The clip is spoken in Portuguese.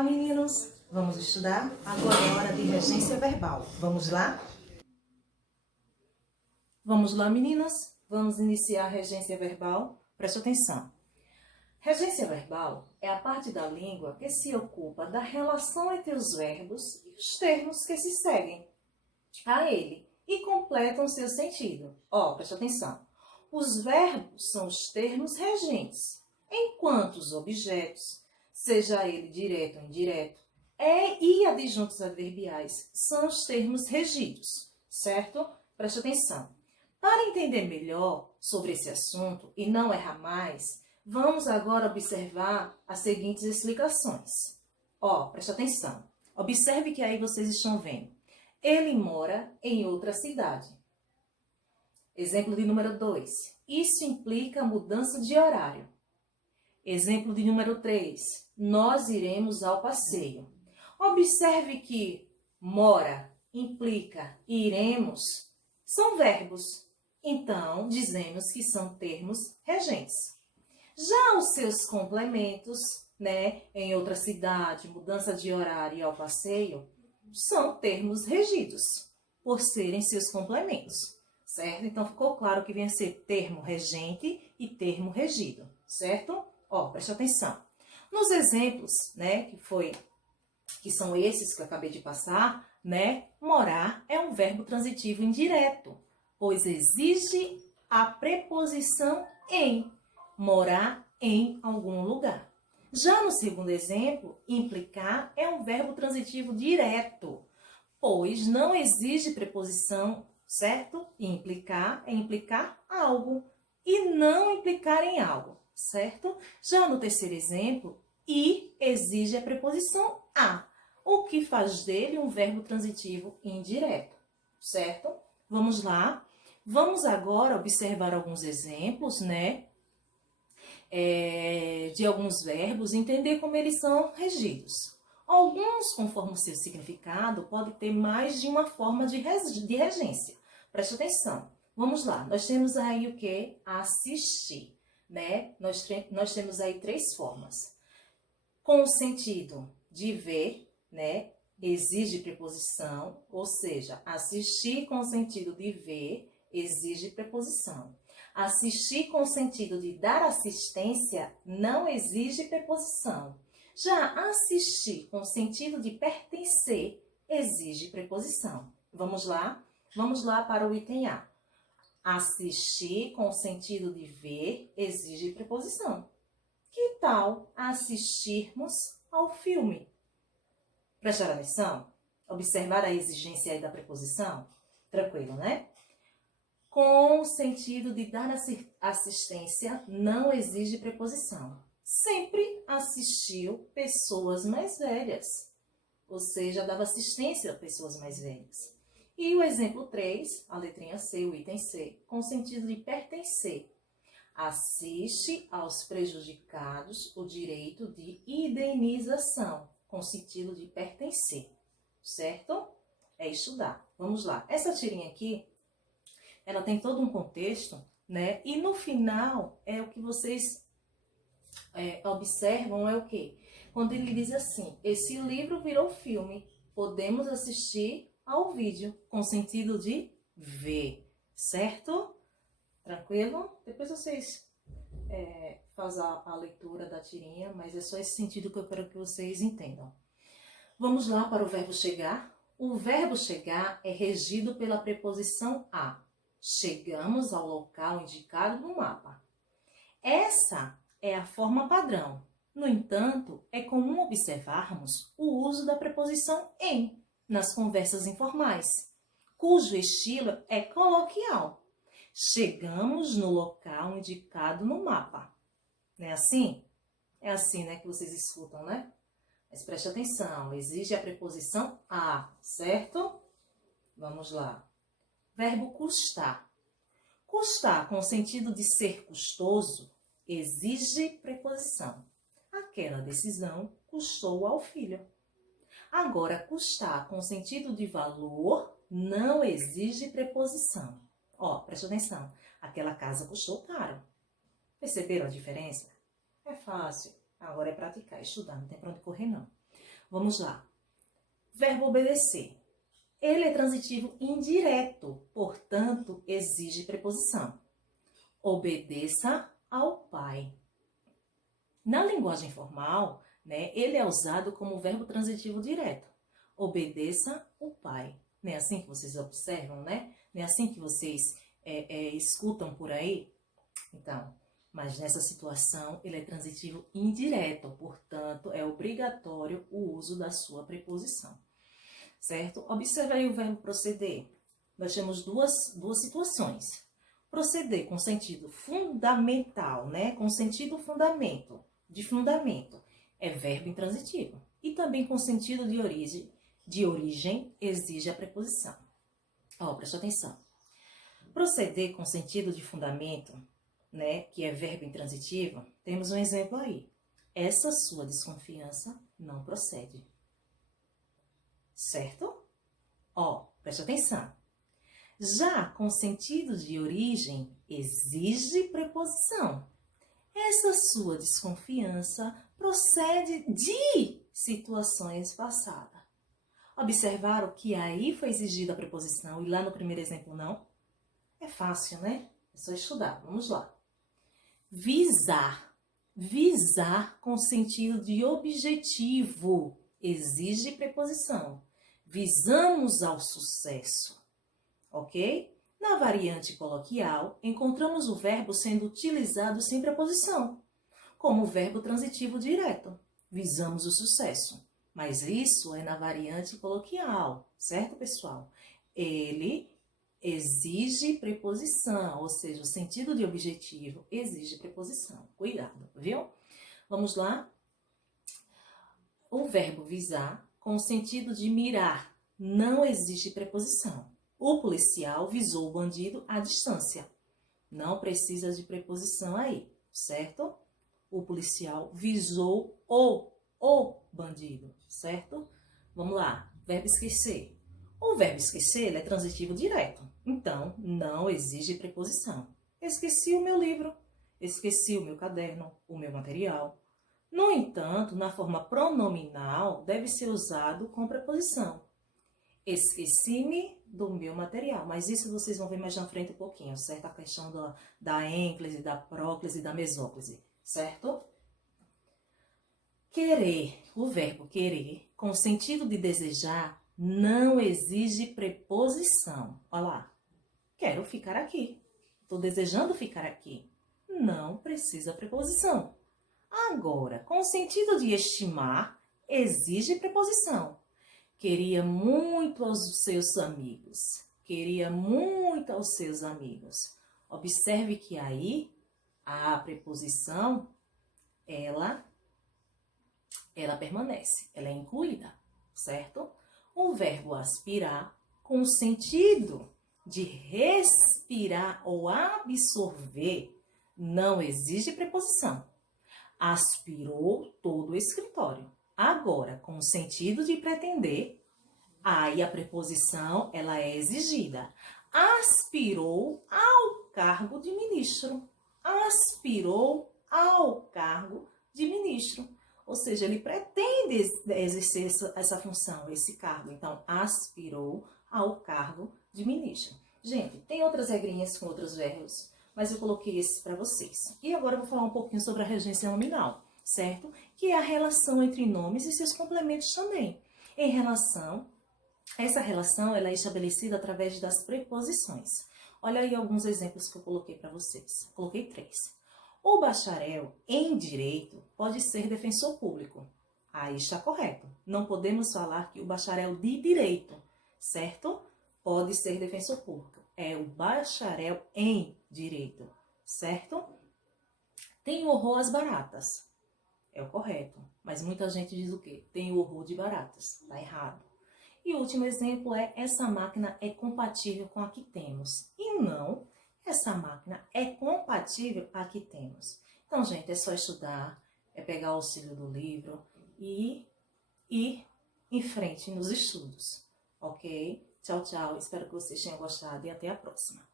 Olá, meninos! Vamos estudar? Agora é hora de regência verbal. Vamos lá? Vamos lá, meninas? Vamos iniciar a regência verbal. Preste atenção. Regência verbal é a parte da língua que se ocupa da relação entre os verbos e os termos que se seguem a ele e completam seu sentido. Preste atenção. Os verbos são os termos regentes, enquanto os objetos, seja ele direto ou indireto, e adjuntos adverbiais são os termos regidos, certo? Preste atenção. Para entender melhor sobre esse assunto e não errar mais, vamos agora observar as seguintes explicações. Preste atenção. Observe que aí vocês estão vendo. Ele mora em outra cidade. Exemplo de número 2. Isso implica mudança de horário. Exemplo de número 3. Nós iremos ao passeio. Observe que mora, implica, iremos, são verbos. Então, dizemos que são termos regentes. Já os seus complementos, em outra cidade, mudança de horário e ao passeio, são termos regidos, por serem seus complementos, certo? Então, ficou claro que vem a ser termo regente e termo regido, certo? Preste atenção. Nos exemplos, que são esses que eu acabei de passar, morar é um verbo transitivo indireto, pois exige a preposição em, morar em algum lugar. Já no segundo exemplo, implicar é um verbo transitivo direto, pois não exige preposição, certo? Implicar é implicar algo e não implicar em algo, certo? Já no terceiro exemplo, e exige a preposição a, o que faz dele um verbo transitivo indireto, certo? Vamos lá. Vamos agora observar alguns exemplos, de alguns verbos, entender como eles são regidos. Alguns, conforme o seu significado, podem ter mais de uma forma de regência. Preste atenção. Vamos lá. Nós temos aí o que? Assistir, Nós temos aí 3 formas. Com o sentido de ver, exige preposição, ou seja, assistir com o sentido de ver exige preposição. Assistir com o sentido de dar assistência não exige preposição. Já assistir com o sentido de pertencer exige preposição. Vamos lá? Vamos lá para o item A. Assistir com o sentido de ver exige preposição. Que tal assistirmos ao filme? Prestar atenção? Observar a exigência aí da preposição? Tranquilo, Com o sentido de dar assistência, não exige preposição. Sempre assistiu pessoas mais velhas, ou seja, dava assistência a pessoas mais velhas. E o exemplo 3, a letrinha C, o item C, com o sentido de pertencer. Assiste aos prejudicados o direito de indenização, com o sentido de pertencer, certo? É estudar. Vamos lá. Essa tirinha aqui, ela tem todo um contexto, E no final, é o que vocês observam, é o quê? Quando ele diz assim, esse livro virou filme, podemos assistir ao vídeo, com sentido de ver, certo? Tranquilo? Depois vocês fazem a leitura da tirinha, mas é só esse sentido que eu quero que vocês entendam. Vamos lá para o verbo chegar. O verbo chegar é regido pela preposição a. Chegamos ao local indicado no mapa. Essa é a forma padrão. No entanto, é comum observarmos o uso da preposição em nas conversas informais, cujo estilo é coloquial. Chegamos no local indicado no mapa. Não é assim? É assim, que vocês escutam, Mas preste atenção, exige a preposição a, certo? Vamos lá. Verbo custar. Custar, com o sentido de ser custoso, exige preposição. Aquela decisão custou ao filho. Agora, custar, com o sentido de valor, não exige preposição. Preste atenção. Aquela casa custou caro. Perceberam a diferença? É fácil. Agora é praticar, estudar, não tem para onde correr, não. Vamos lá. Verbo obedecer. Ele é transitivo indireto, portanto, exige preposição. Obedeça ao pai. Na linguagem formal, né, ele é usado como verbo transitivo direto. Obedeça o pai. Não é assim que vocês observam, né? Não é assim que vocês escutam por aí? Então, mas nessa situação, ele é transitivo indireto, portanto, é obrigatório o uso da sua preposição. Certo? Observe aí o verbo proceder. Nós temos duas situações. Proceder com sentido fundamental, né? Com sentido fundamento, de fundamento, é verbo intransitivo. E também com sentido de origem exige a preposição. Ó, presta atenção. Proceder com sentido de fundamento, né? Que é verbo intransitivo, temos um exemplo aí. Essa sua desconfiança não procede. Certo? Ó, preste atenção. Já com sentido de origem, exige preposição. Essa sua desconfiança procede de situações passadas. Observaram que aí foi exigida a preposição e lá no primeiro exemplo não? É fácil, né? É só estudar. Vamos lá. Visar. Visar com sentido de objetivo exige preposição. Visamos ao sucesso, ok? Na variante coloquial, encontramos o verbo sendo utilizado sem preposição, como verbo transitivo direto. Visamos o sucesso. Mas isso é na variante coloquial, certo, pessoal? Ele exige preposição, ou seja, o sentido de objetivo exige preposição. Cuidado, viu? Vamos lá? O verbo visar, com o sentido de mirar, não existe preposição. O policial visou o bandido à distância. Não precisa de preposição aí, certo? O policial visou o bandido, certo? Vamos lá, verbo esquecer. O verbo esquecer ele é transitivo direto, então não exige preposição. Esqueci o meu livro, esqueci o meu caderno, o meu material. No entanto, na forma pronominal, deve ser usado com preposição. Esqueci-me do meu material, mas isso vocês vão ver mais na frente um pouquinho, certo? A questão da ênclise, da próclise, da mesóclise, certo? Querer, o verbo querer, com o sentido de desejar, não exige preposição. Olha lá, quero ficar aqui, estou desejando ficar aqui. Não precisa preposição. Agora, com o sentido de estimar, exige preposição. Queria muito aos seus amigos. Queria muito aos seus amigos. Observe que aí a preposição, ela permanece, ela é incluída, certo? O verbo aspirar, com o sentido de respirar ou absorver, não exige preposição. Aspirou todo o escritório. Agora, com o sentido de pretender, aí a preposição ela é exigida. Aspirou ao cargo de ministro. Aspirou ao cargo de ministro. Ou seja, ele pretende exercer essa função, esse cargo. Então, aspirou ao cargo de ministro. Gente, tem outras regrinhas com outros verbos, mas eu coloquei esses para vocês. E agora eu vou falar um pouquinho sobre a regência nominal, certo? Que é a relação entre nomes e seus complementos também. Essa relação ela é estabelecida através das preposições. Olha aí alguns exemplos que eu coloquei para vocês. Coloquei 3. O bacharel em direito pode ser defensor público. Aí está correto. Não podemos falar que o bacharel de direito, certo? Pode ser defensor público. É o bacharel em direito, certo? Tem horror às baratas. É o correto. Mas muita gente diz o quê? Tem horror de baratas. Está errado. E o último exemplo é: essa máquina é compatível com a que temos. E não, essa máquina é compatível com a que temos. Então, gente, é só estudar, é pegar o auxílio do livro e ir em frente nos estudos, ok? Tchau, tchau. Espero que vocês tenham gostado e até a próxima.